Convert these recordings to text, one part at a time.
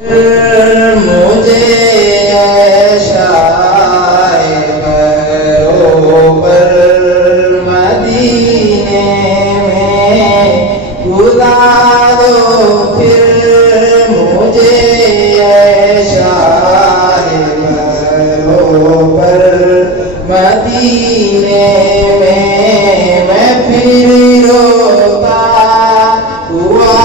मुझे शाए बरोबर मदीने में गुजारो फिर मुझे शाए बरोबर मदीने में मैं फिर रोता हुआ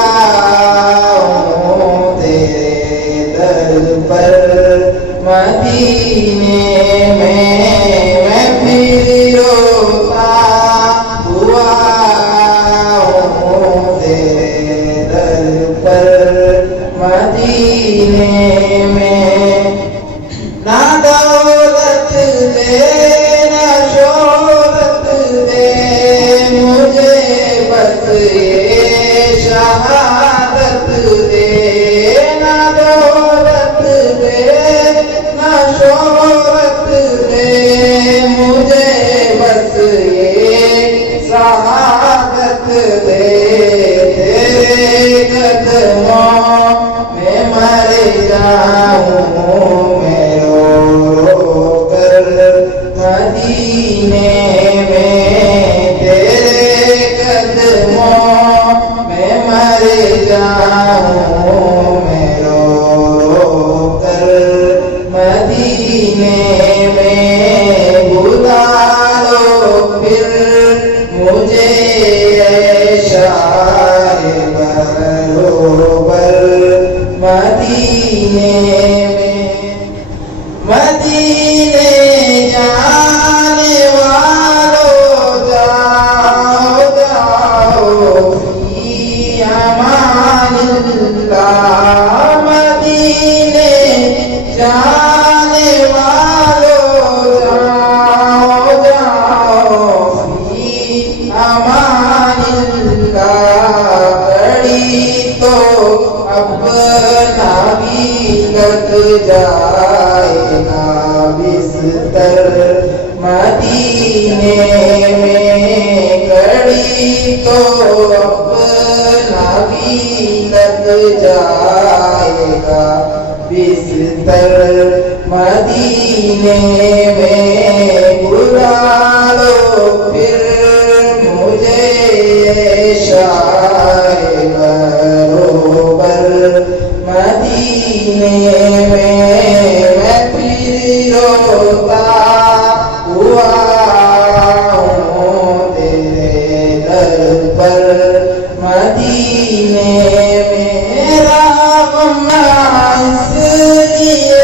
पर मदीने में मैं फिर रोता हुआ हूँ तेरे दर पर मदीने में। ना दौलत दे ना शोहरत दे मुझे बस ये शहादत दे। ना दौलत दे ना शोहरत दे मुझे बस ये शहादत दे। तेरे कदमों में मर जाऊं मैं रो कर मदीने में। तेरे कदमों में मर जाऊं मैं रो कर मदीने में। बुला लो फिर मुझे शाए बरोबर मदीने में। मदीने जाने वालों जाओ जाओ फी अमानिल्लाह। मदीने जाने वालों जाओ जाओ फी अमानिल्लाह। घड़ी तो अपना भी लग जाएगा बिस्तर मदीने में। घड़ी तो अपना भी लग जाएगा बिस्तर मदीने में। बुला लो फिर मुझे शाए बरोबर मदीने में। मैं फिर रोता हुआ हूँ तेरे दर पर मदीने में। मेरा गम इसलिए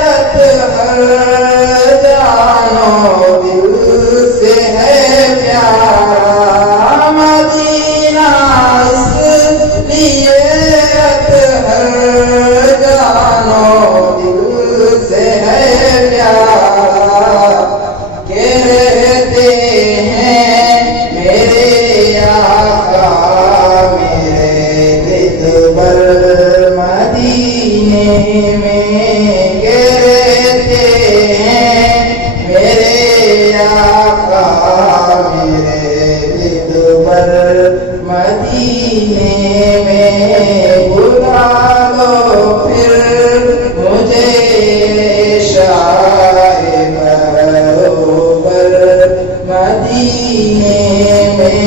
रत हर जानो दिल से है प्यारा। मदीना इसलिए रत हर जानो दिल से है प्यारा। के रहते हैं मेरे आका मेरे दिलबर मदीने में। के रहते हैं मेरे आका मेरे दिलबर मदीने में। बुला लो फिर मुझे शाए बरोबर मदीने में।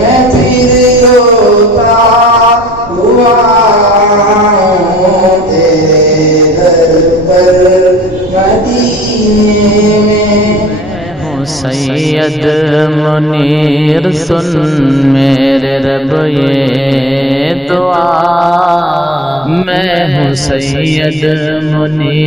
मैं फिर रोता हुआ हूँ तेरे दर पर मदीने में। सैयद मुनीर सुन मेरे रब ये दुआ। मैं हूँ सैयद मुनीर।